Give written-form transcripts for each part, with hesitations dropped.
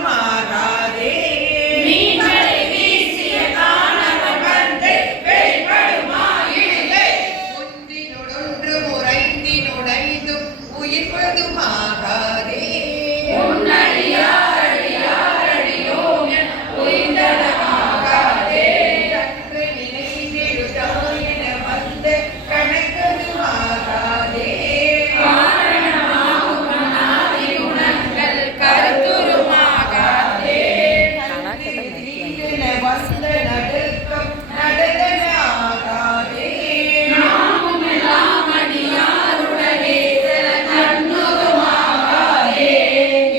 வெளிப்படுமாகாதே. மீன்களை வீசிய காணவன் வந்து வெளிப்படுமாயினிலே. ஒன்றினொடொன்று முறைந்தினுடைந்தும் உயிர்ப்பதுமாகாதே. உன்னடியாரடியாரடியோம் என உய்ந்தனமாகாதே. கன்று நினைந்திடுதாயென வந்த கணக்கதுமாகாதே. காரணமாகும் அநாதி குணங்கள் கருத்துருமாகாதே. திடீரென வந்த நடுக்கம் நடந்தனாகாதே. நாமும் எல்லாம் அடியாருடனே செல கண்ணுருமாகாதே.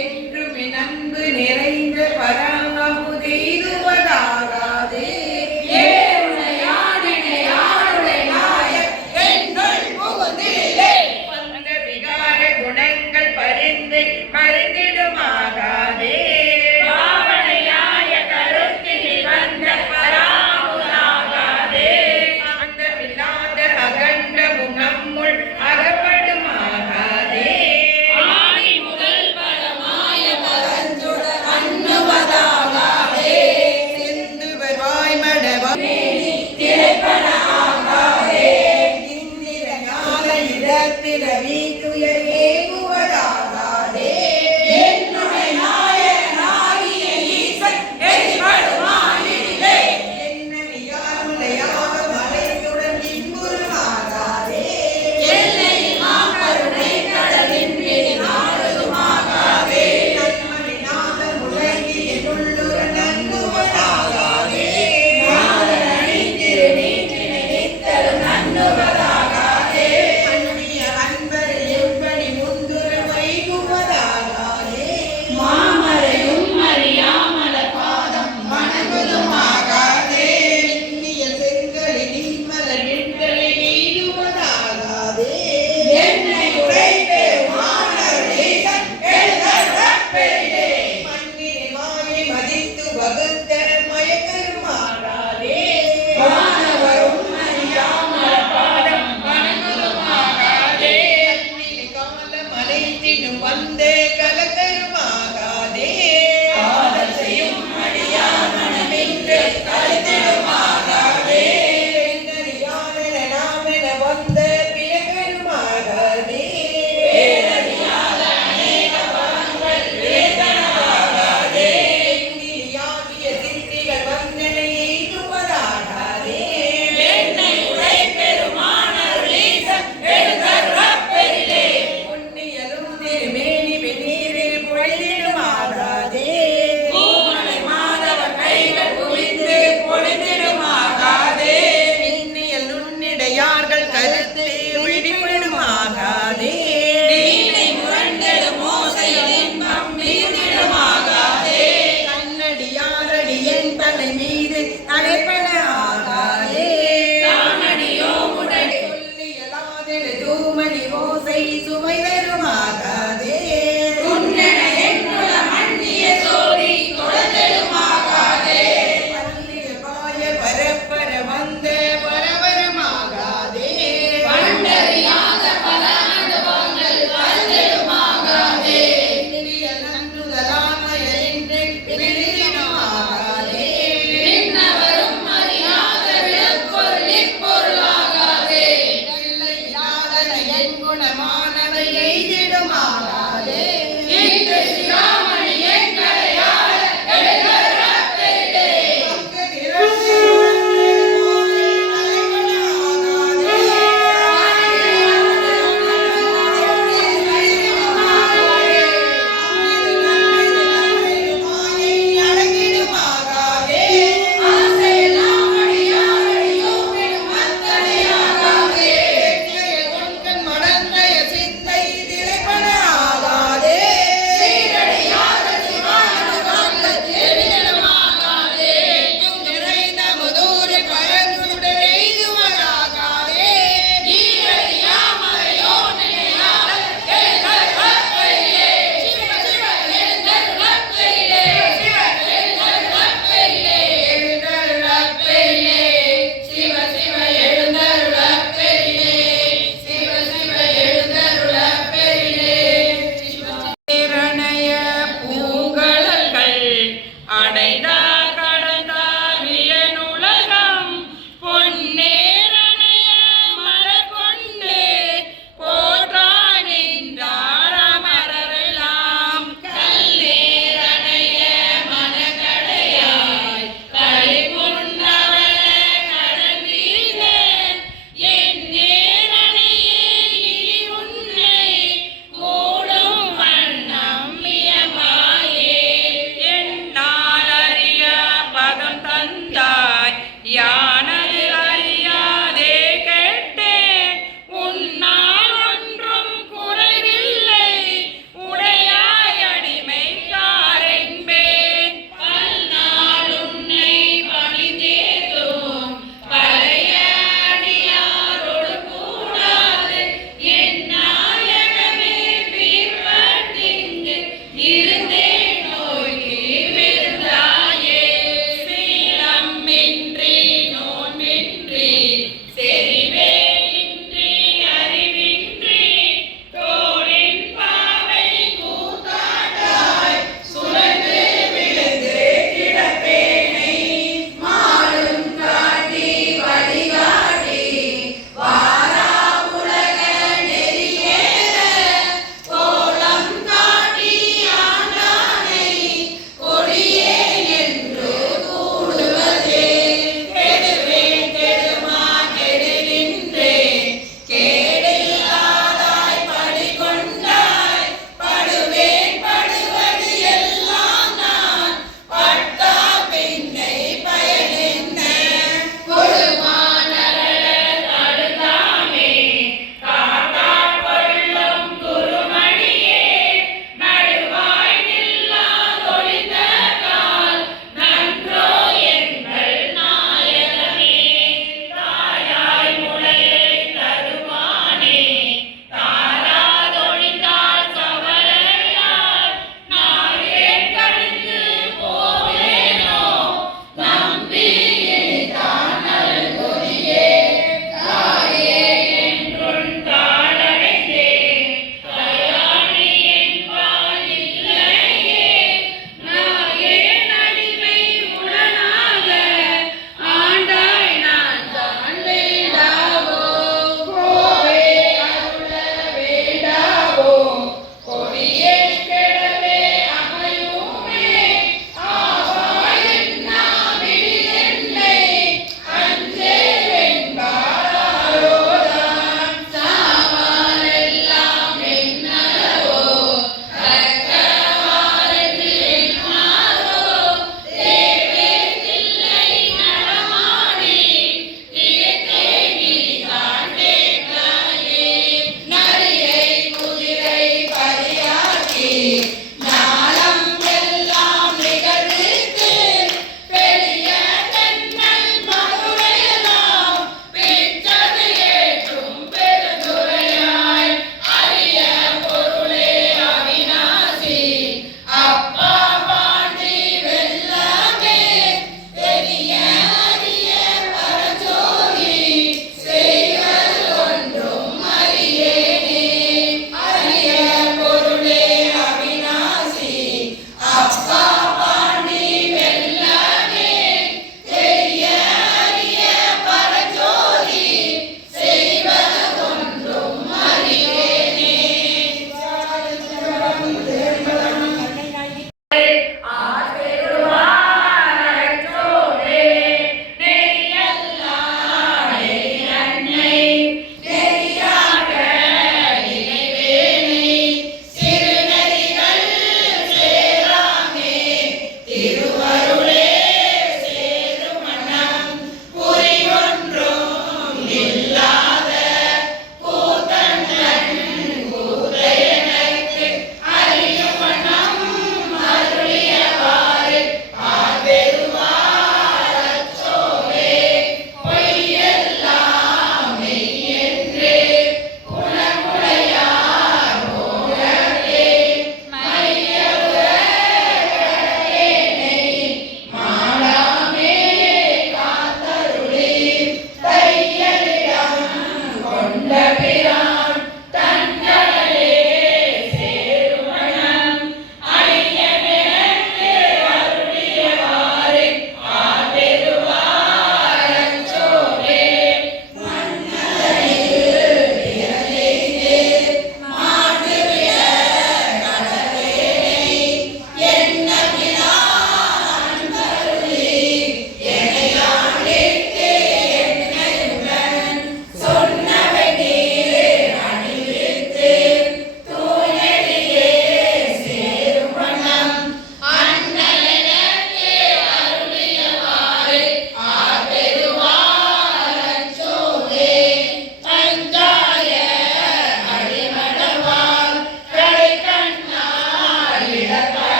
என்றும் என் அன்பு நிறைந்த பராமமுதெய்துவதாகாதே. ஏழுடையானினை யாருடை நாயர் எங்கள் புகுந்திலே. வந்த விகார குணங்கள் பரிந்து மறைந்திடுமாகாதே. பாவனையாய கருத்தினில் வந்த பராமுதாகாதே. அந்த வில்லாத அகண்டமும் நம்முள் அகப்படுமாகாதே. ஆதி முதல் பரமாய பரஞ்சுடர் அண்ணுவதாகாதே. செந்து வருவாய் மடவா திரைப்பட ஆகாதே. இந்திர ஞான இடத்தில வீட்டுயர் ஏகுவதாகாதே. என்னுடைய நாயகனாகிய ஈசன் வெளிப்படுமாயினிலே. என்னடியாருடையாக மலையுடன் இன்புறுமாகாதே. எல்லையில் மாக்கருணை கடலின் பிடி நாடுதுமாகாதே. நன்மணிநாத முழங்கி என்னுள்ளுற நங்குவதாகாதே. நாதன் அணிந்திரு நீற்றினை நித்தலும் நண்ணுவதாகாதே. அந்நிய அன்பர் எவ்வழி முந்துர வைகுவதாகாதே. மாமரையும் அறியாமல பாதம் வணங்குதுமாகாதே. எண்ணிய செங்கலி நீர்மலர் நின்றலை எய்துவதாகாதே. என்னை உரைப்பெருமானர் ஈசன் எழுதற்பெரிலே. மண்ணினை மாயை மதித்து வகுத்த மயக்கருமாகாதே. வானவரும் அறியாமல பாதம் வணங்குதுமாகாதே. அந்நிய கால மலைத்திடும் வந்தே கலக்கருமாகாதே. காதல் செய்யும் அடியார் மனமின்று கருத்திடுமாகாதே. பெண்ணறியாமென நாமென வந்த பிறகருமாகாதே. பேரறியாத அநேக பலங்கள் வேதனமாகாதே. எண்ணியாகிய சித்திகள் வந்தனை எய்துவதாகாதே. என்னை உரைப்பெருமானர் ஈசன் எழுதற்பெரிலே. புண்ணியலும் திருமேனி வெந்நீரில் பொழிந்திடுமாகாதே. பூமலை மாதவ கைகள் குவிந்து பொழிந்திடுமாகாதே. எண்ணியல் நுண்ணிடையார்கள் கருத்து விழிப்படுமாகாதே. நீனை முரண்டெடும் ஓசையில் இன்பம் மீந்திடுமாகாதே. கண்ணடியாரடியன் தலை மீது தலைப்பட ஆகாதே. தானடியோமுடன் சொல்லியலாதெழு தூமணி ஓசை சுவை தருமாகாதே. துண்ணென எண்ணுல மன்னிய சோதி தொடர்ந்திடுமாகாதே. பல்லிய பாய பரப்பர வந்த பரவரமாகாதே. பண்டறியாத பல அனுபவங்கள் வருந்திடுமாகாதே. பெரிய நன்றுதலாமய என்று எழுதிடுமாகாதே. விண்ணவரும் அறியாத விழுப்பொருள் இப்பொருளாகாதே. இல்லாதன என் குணமானவை எய்திடுமாகாதே. இன்று சிகாமணி எங்களையாள எழுதற்பெரிலே. அங்கு திறந்து அடங்கிடுமாகாதே. ஆசையெல்லாம் அடியாரடியோம் எனும் அத்தனையாகாதே. மடந்தைய சிந்தை திரைப்பட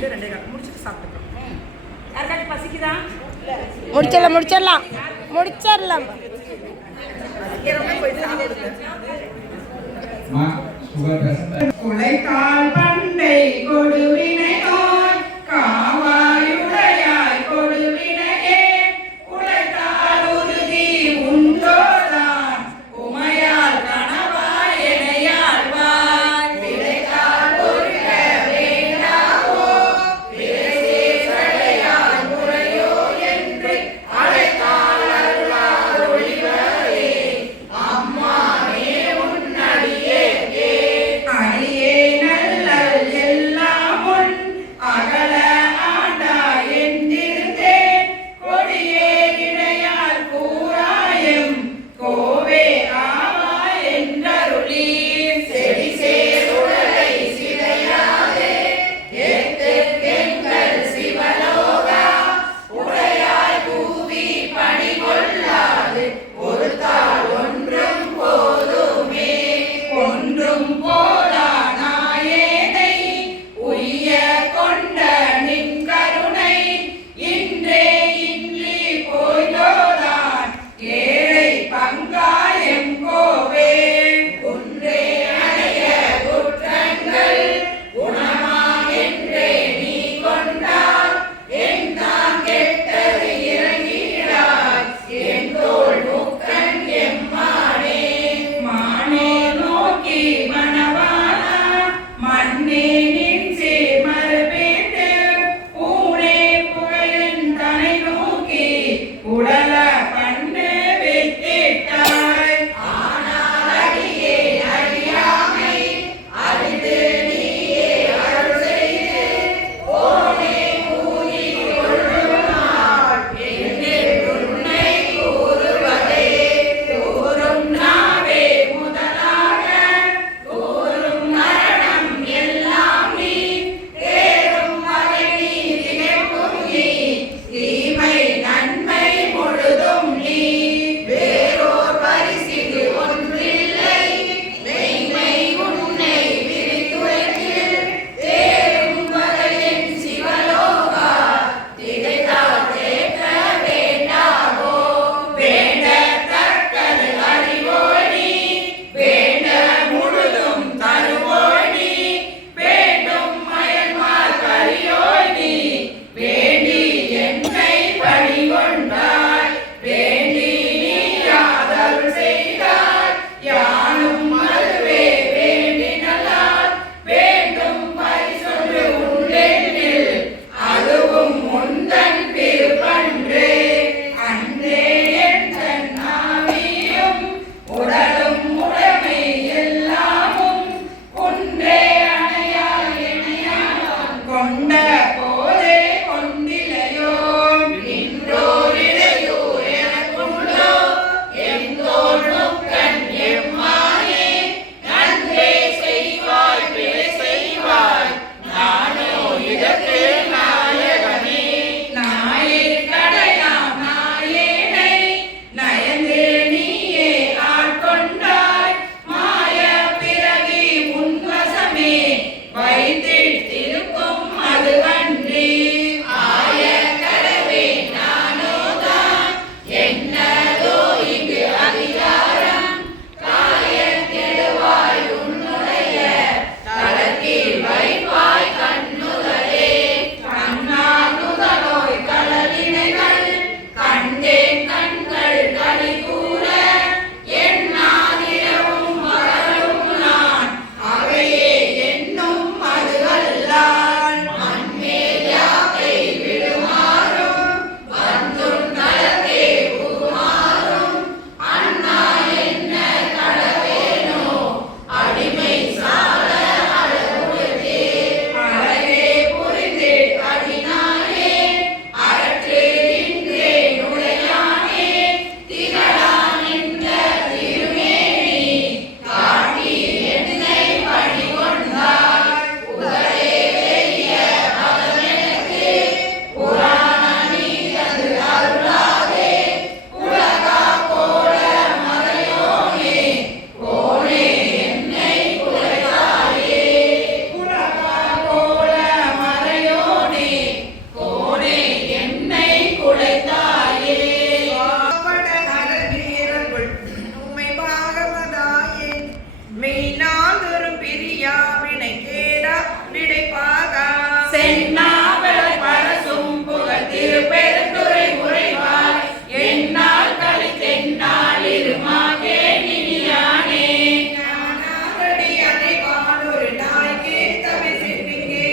2 2:15 முடிச்சுட்டு சாப்பிட்டுக்கலாம். யாருக்காச்சும் பசிக்குதா? முடிச்சிடலாம். உழைத்தால் பண்டை கொடுவினை நோய் காவாயுடையாய் கொடுவினையே உழைத்தால் உறுதி உண்டோதான் உமையால் கணவாய் எனையாழ்வாய் விளைத்தால் ஒருக வேண்டாவோ விரைசேசடையால் முறையோ என்று அழைத்தால் அருளால் ஒளிவரே அம்மானே உன்னடியே அடியே நல்லல் சென்னாவல பரசும் புகழ் திருப்பெருந்துறை உறைவாய் என்னால் கலை தென்னால் இருமா கேணியானே ஞானாரடி அனைவான் ஒரு நாய்க்கே தவை சிறுமிங்கே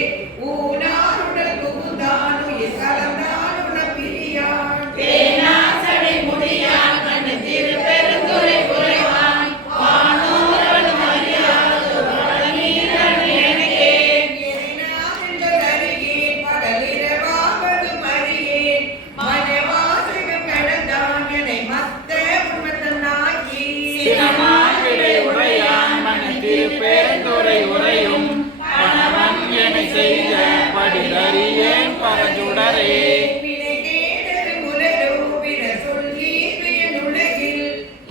ஊனாருடல் புகுந்தான் உயிர் கலந்தான் உன பிரியான் பேனாசடை முடியான் கண்ணு திருப்பெருந்துறை உறைவான் வானோரன் மரியாதோ வளநீரன் எனக்கே என்னாவென்று அறியேன் பகலிரவாவது மறியேன் மனவாசகம் கடந்தான் என்னை மத்த உண்மத்தனாகி சினமாவிடை உரையான் மனத்தில் பேருந்துரை உரையும் பணவன் என செய்த படிதறியேன் பரஞ்சுடரே வினைகேடரு முலரோ பிற சொல்லி உலகில்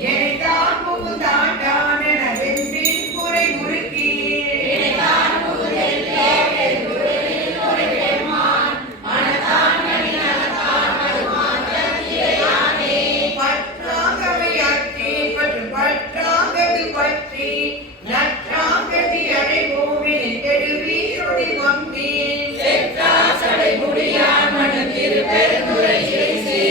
எனைத்தான் புகுந்தாண்டான் என வென்பின் குறை முறுக்கி பற்றாகவை அற்றி பற்று பற்றாகது பற்றி நற்றாகதி அடைவோமென் கெடுவீரொடி வந்தேன் செற்றாசடை முடியான் மன திருப்பெருந்துறை இறைசி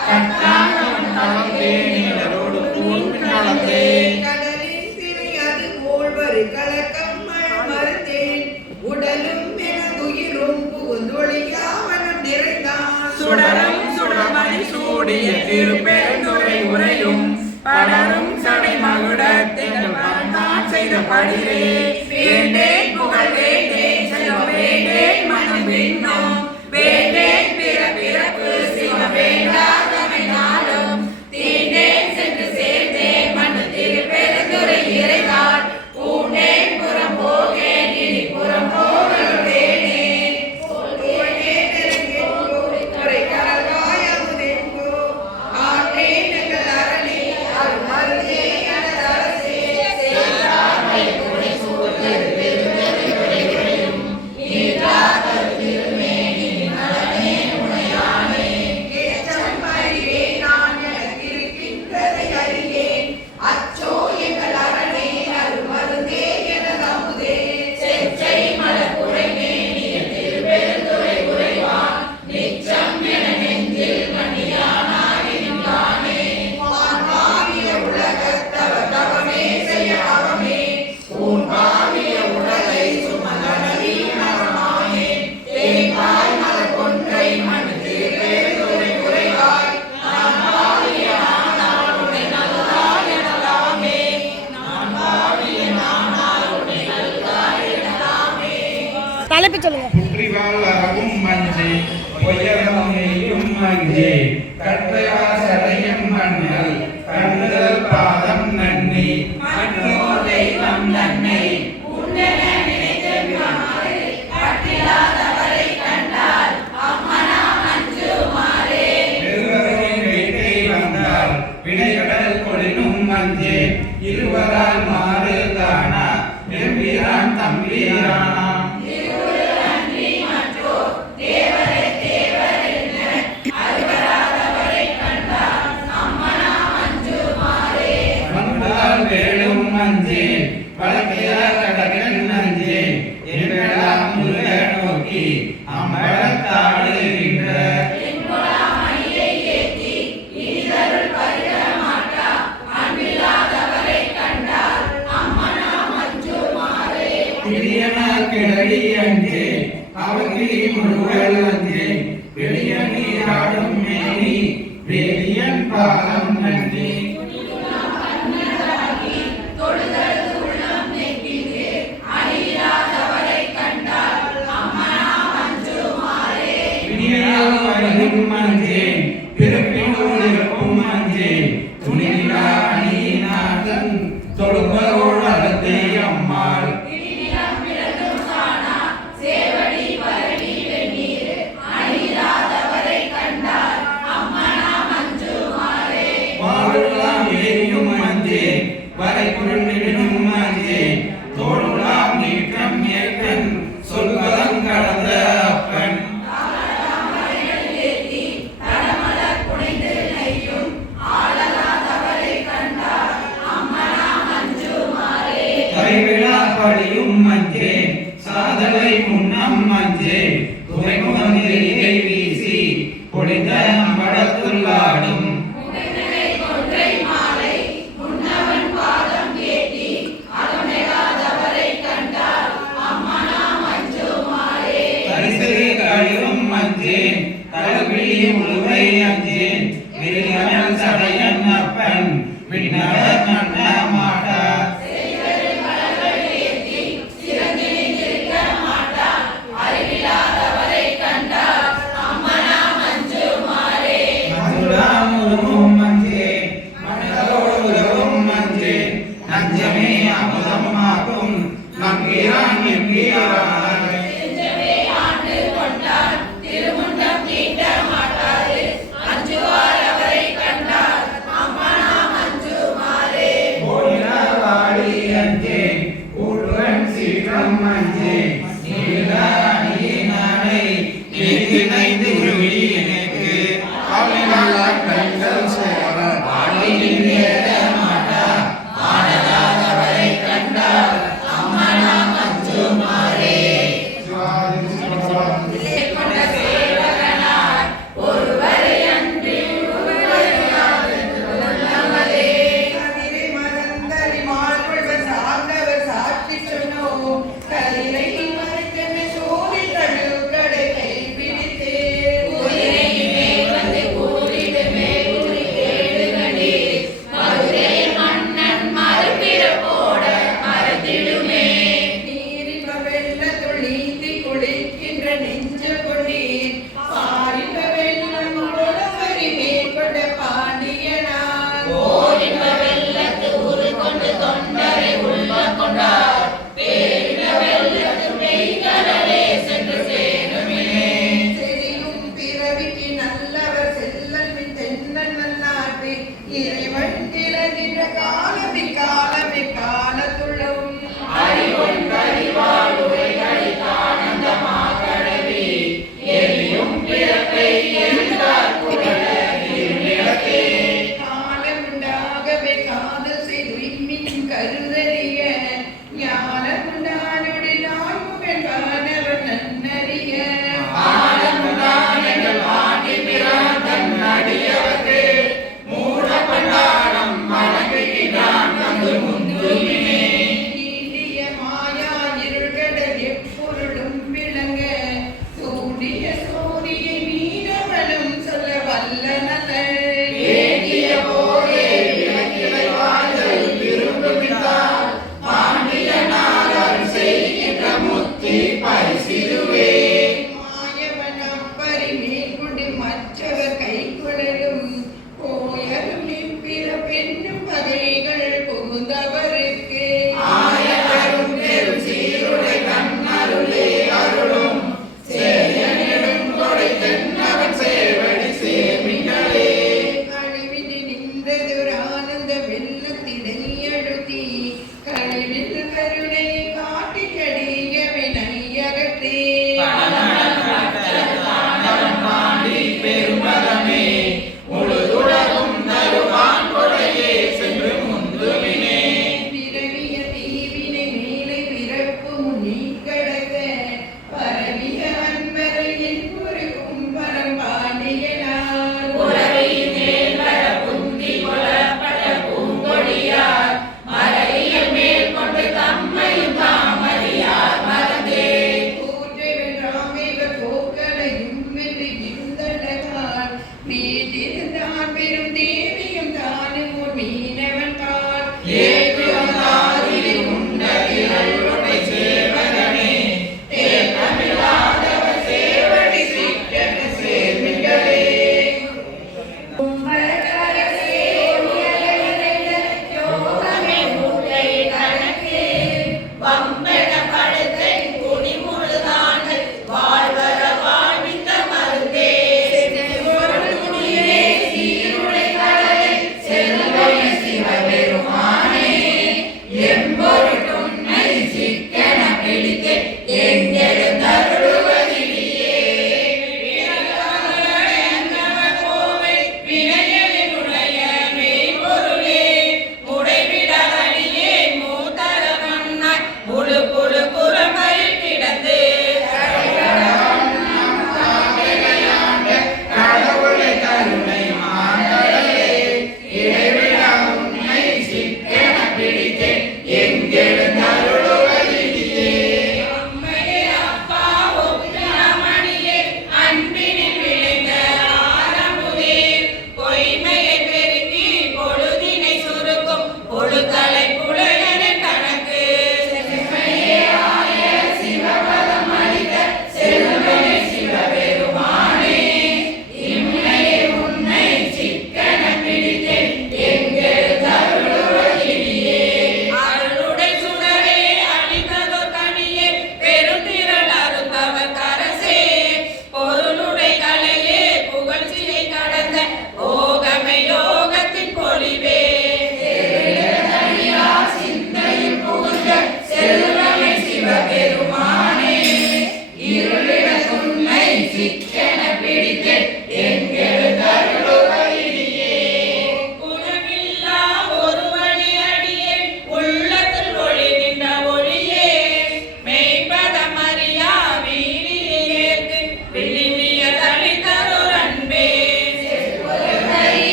கட்டாயம் கலந்தே நிழலோடு பூண்டு கலந்தே கடலின் திரை அது போல் வரு கலக்கம் மறுத்தேன் உடலும் எனதுயிரும் புகுந்தொழியாவனம் நிறைந்தான் சுடரும் சுடமணி சூடிய திருப்பெருந்துரை உரையும் படரும் சடை மகுடத்தில் நான் செய்த படிரே வேண்டேன் புகழ் வேண்டேன் செல்வ வேண்டேன் மனம் வேண்டோம் வேண்டேன் பிறப்பு சிவ வேண்டாதமை நாளும் தீண்டேன் சென்று சேர்ந்தேன் மண்ணு திருப்பெருந்துறை இறைவான் பூண்டேன் புறம் போகேன் இனி புறம் போகேனே குறை கலவாய் அமுதெங்கோ ஆற்றேன் எங்கள் அரணே அருள் மருதே எனது அரசே சேராமை குறை சூழ்ந்தது தலைப்பு சொல்லுங்க. குற்றிவாள் அறவும் மஞ்சே பொய்யரும் நெய்யும் மஞ்சே கற்றையார் சடையும் மண்ணல் கண்ணுதல் பாதம் நன்னி மற்றோ தெய்வம் தன்னை பெருவரின் வேட்டை வந்தால் வினைகடல் கொடினும் மஞ்சே இருவரால் மாறு தானா எம்பிரான் தம்பிரானாம் மண்ணுதால் வேடும் மஞ்சே வழக்கையார் கடகன் நஞ்சே என்றெல்லாம் முருக நோக்கி அம்பலத்தாடுகின்ற பிரியனார் கிளடி அஞ்சே அவகிரி முருகல் அஞ்சே வெளிய நீராடும் மேனி வேலியன் பாதம் நன்றி பிணியால் வருகும் மஞ்சே பிறப்பினோடு இருக்கும் மஞ்சே துணிவிழா அணியினாதன் தொழுபரோடு அகத்தே அம்மாள் வாழும் முன்னம் மஞ்சே துறைமுகந்திரிகை வீசி பொழிந்த அம்பலத்துள்ளாடும் கொன்றை மாலை முன்னவன் பாதம் கேட்டி அகமெடாதவரை கண்டார் அம்மனா மஞ்சுமாரே பரிசு களிரும் மஞ்சேன் தலவிழி முழுவை அஞ்சேன் விரிகனல் சடையன் அப்பன் விண்ணவர் நன்ன மாட்டா அறிவிலாதவரை கண்டார் அம்மனா மஞ்சுமாரே மதுராமுருகும் மஞ்சேன் மனிதரோடு உறவும் மஞ்சேன் நஞ்சமே அமுதம் ஆக்கும் நம்பிரான் எம்பிரான் செஞ்சவே ஆண்டு கொண்டார் திருமுண்டம் நீட்ட மாட்டாரு அஞ்சுவார் அவரை கண்டார் அம்மனா மஞ்சுமாரே போனினாவாடி அஞ்சேன் ஊற்றுவன் சீற்றம் மஞ்சேன் நீரானே நீதினைந்து உருவி எனக்கு காலினால கண்கள் சோர ஆடி நின்ற மாட்டா ஆனதாதவரை கண்டார் அம்மனா மஞ்சுமாரே கொண்ட சேவகனார் ஒருவரை அன்றி உள்ளவரே கதிரை மறந்தறி மார்புள்வர் சார்ந்தவர் சாட்சி சொன்னோம் கதிரை மறைத்தமை சோதி தழுக்கடை கைப்பிடித்தே உயிரையுமே வந்து கூறிடுமே குறி கேடுகடி மதுரை மன்னன் மறுபிறப்போட மறந்திடுமே நீரின்ப வெள்ளத்துள் நீந்தி குளிக்கின்ற நெஞ்ச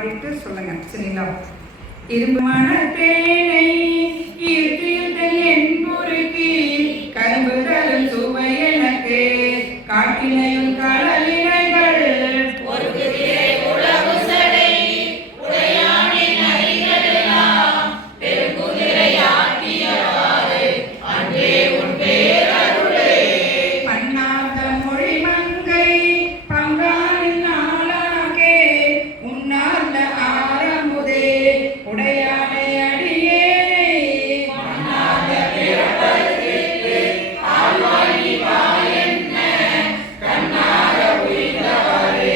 பாடிட்டு சொல்லுங்க சரிங்களா? இரும்பு மணத்தேனை என் பொறுக்கி கரும்பு தரும் சுவை எனக்கு காட்டினையும் கடலினைகள் ஒரு குதிரை உழவு சடை உடையானின் அரிகளெல்லாம் பெருங்குதிரை ஆட்டியவாறு அன்றே உன் பேரருளே. பண்ணாத மொழி மங்கை பங்காளின் நாளாகே உன்னார்ந்த ஆரமுதே உடையானை அடியேனை மன்னாத பிறப்பதற்கு ஆழ்வாழி வாயென்ன கண்ணார உயிர்ந்தவாறு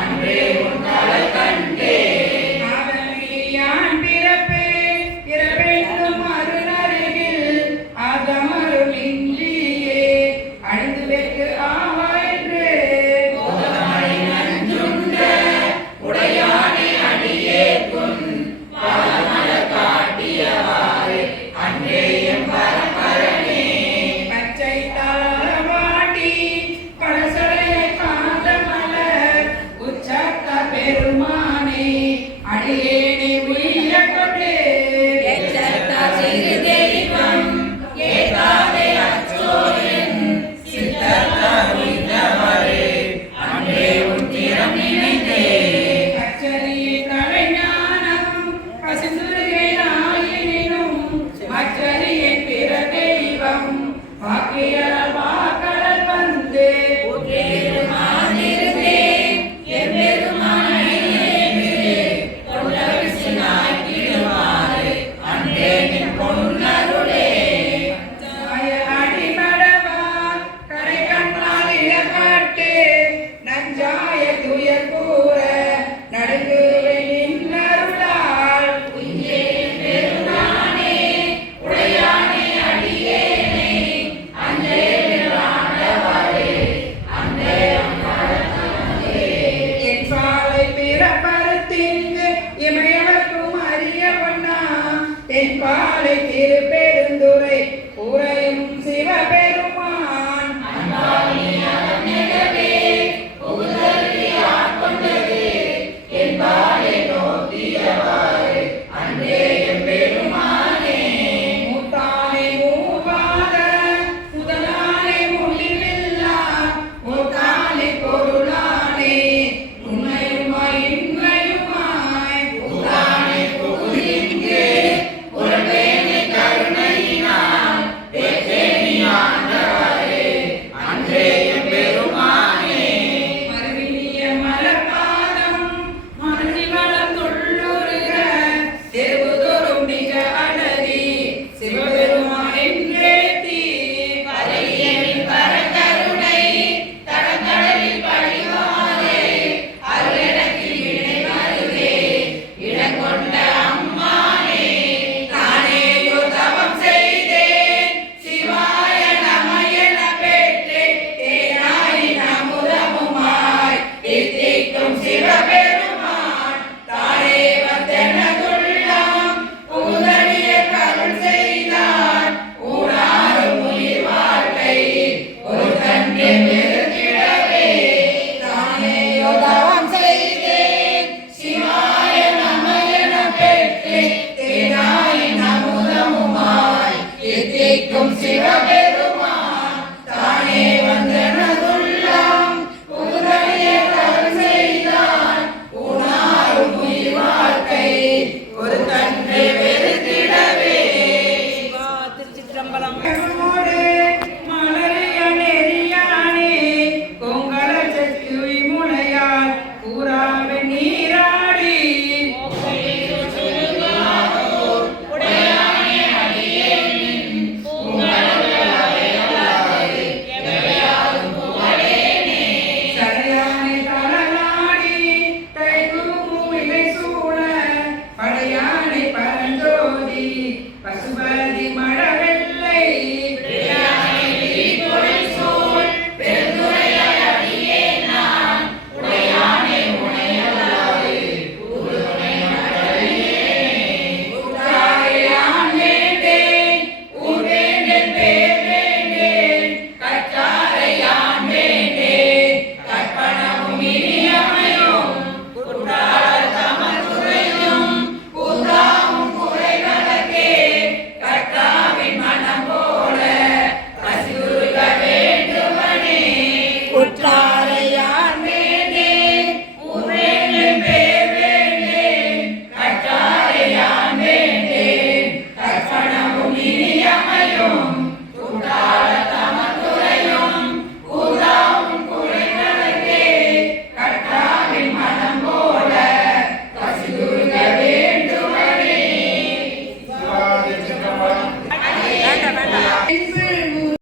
அன்றே உன் கலை கண்டே. ஆதமியான் பிறப்பே இறப்பென்னும் அருணருகில் ஆகமரும் இன்றியே அழிந்து வெற்கு ஆவா என்று கோதமழை நஞ்சுண்ட உடையானை அடியேற்கும் பாதமலர் காட்டியவாறு அன்றே எம் பரம்பரனே. பச்சை தாளவாட்டி பழசடையை பாதமலர் உச்சத்த பெருமானே அடியேனை உயிர கொண்டு எச்சத்த சிறு தெய்வம் ஏதாதே அச்சோரின் சித்தத்த உயிர்ந்தவாறு அன்றே உன் திறம் நினைந்தே. அச்சரியை கலைஞானம் பசுந்துருகை நாயினும் மச்சரியை பிற தெய்வம் வாக்கியல் வாக்களல் வந்து ஊற்றேருமானிருந்தேன் எம்பெருமானையேற்று தொண்டவிசினாய்க்கிடுமாறு அன்றே நின் பொன்னருளே. சாய அடிபடவா கரை கண்ணால் இடப்பட்டு நஞ்சாய துயர் கூற நடுங்குவேன் நின்னருளால் உய்யே பெருமானே உடையானே அடியேனே அன்றே ஆண்டவாறு அன்றே என் சாலை பிறப்பருத்திங்கு இமையவர்க்கும் அறியவண்ணா தென் பாலை திருப்பெருந்துரை உரையும் சிவபெருமான் அன்பானே அறநிலவே புகுதருளி ஆட்கொண்டது என்பாலே நோக்கியவாறு அன்றே எம்பெருமானே. மூத்தானை மூவாத முதலானை முடிவில்லா மூத்தானை பொருளானே உண்மையுமாய் இன்மையுமாய் உதானை புகுதிங்கு உறவேனை கருணையினால் பெற்றேனி ஆண்டவாறு அன்றே எம்பெருமானே. மறுவிலிய மலர்பாதம் மனதி வளர்ந்துள்ளுருக தெருவுதோறும் மிக அழகி சிவபெருமான் என்றேத்தி பரவியனின் பரகருணை தடங்கடலில் பழிவாரே அருளடத்தில் வினை வருவே இடங்கொண்ட அம்மானே. தானேயோ தவம் செய்தேன் சிவாய நம என பெற்றேன் தேனாயின் அமுதமுமாய் தித்திக்கும் சிவபெருமான் தானே வந்தெனதுள்ளம் புகுதலிய கருள் செய்தார் ஊராரும் உயிர் வாழ்க்கை ஒரு கண்டே பெருந்திடவே. தானேயோ தவம் செய்தேன் சிவாய நம என பெற்றேன் தேனாயின் அமுதமுமாய் தித்திக்கும் சிவபெருமான் தானே வந்தெனதுள்ளம் புகுதலிய கருள் செய்தார் ஊராரும் உயிர் வாழ்க்கை ஒரு கண்டே பெருந்திடவே. திருச்சிற்றம்பலம். மகளோடு மலரிய நெறியானே கொங்கல செத்துவி முளையால் கூறாவே நீராடி உடையானே அடியேனின் பூங்கடலாய் எவையாரும் புகழேனே. சடையானை தலநாடி தைகுமும் இலை சூழ படையானை பரஞ்சோதி பசுபதி